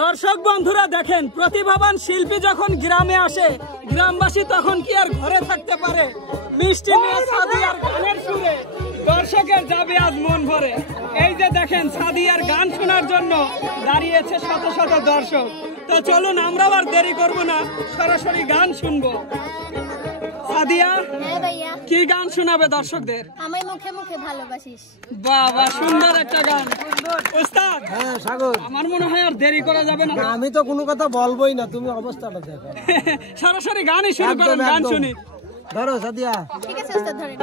দর্শক বন্ধুরা দেখেন, প্রতিভাবান শিল্পী যখন গ্রামে আসে গ্রামবাসী তখন কি আর ঘরে থাকতে পারে? মিষ্টি মেয়ে সাদিয়ার গানের সুরে দর্শকের যাবে আজ মন ভরে। এই যে দেখেন, সাদিয়ার গান শোনার জন্য দাঁড়িয়েছে শত শত দর্শক। তো চলুন আমরাও আর দেরি করব না, সরাসরি গান শুনবো। সাদিয়া, কি গান শোনাবে দর্শকদের? আমায় মুখে মুখে ভালোবাসিস। বাবা, সুন্দর একটা গান। ওস্তাদ, হ্যাঁ সাগর, আমার মনে হয় আর দেরি করা যাবে না। আমি তো কোনো কথা বলবোই না, তুমি অবস্থাটা দেখো। সরাসরি গানই শুরু করেন, গান শুনি। ধরো সাদিয়া। ঠিক আছে ওস্তাদ, ধরেন।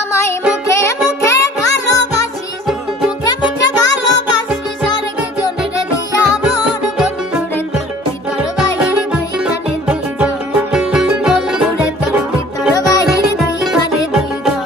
আমায় মুখে মুখে ভালোবাসিস, মুখে মুখে ভালোবাসিস, আর কি জন্য রে দিয়া মন বন্ধুরে তোর ভিতর বাহির দুইখানে দুইজন, বন্ধুরে তোর ভিতর বাহির দুইখানে দুইজন।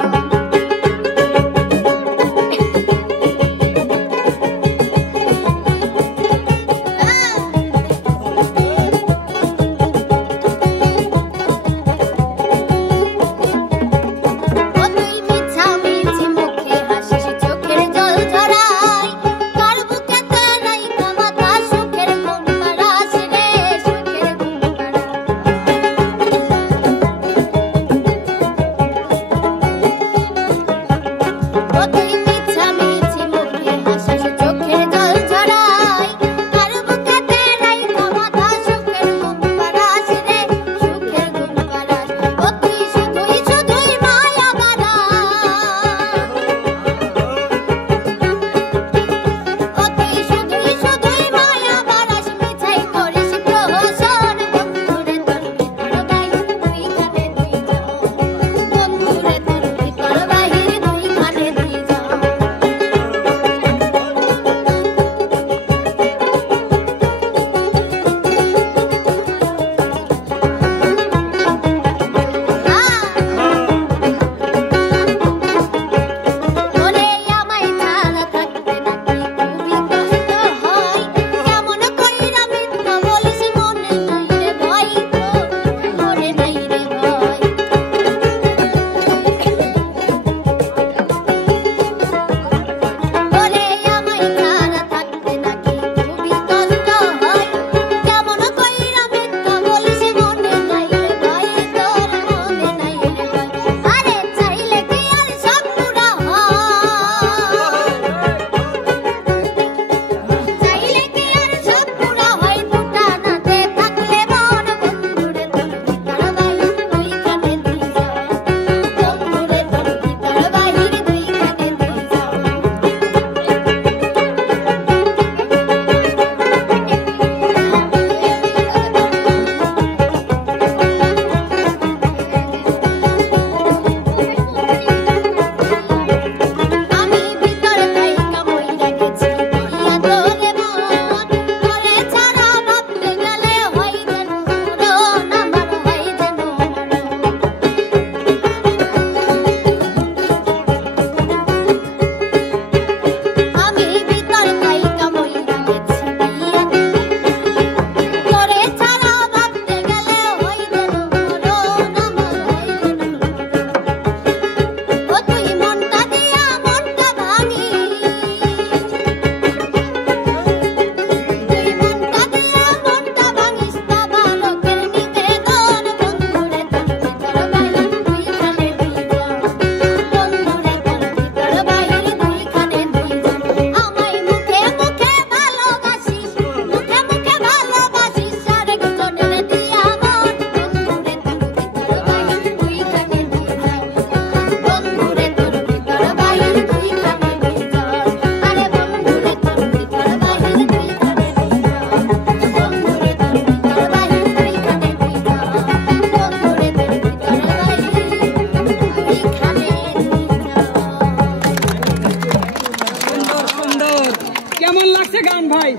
কেমন লাগছে গান ভাই?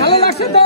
ভালো লাগছে তো?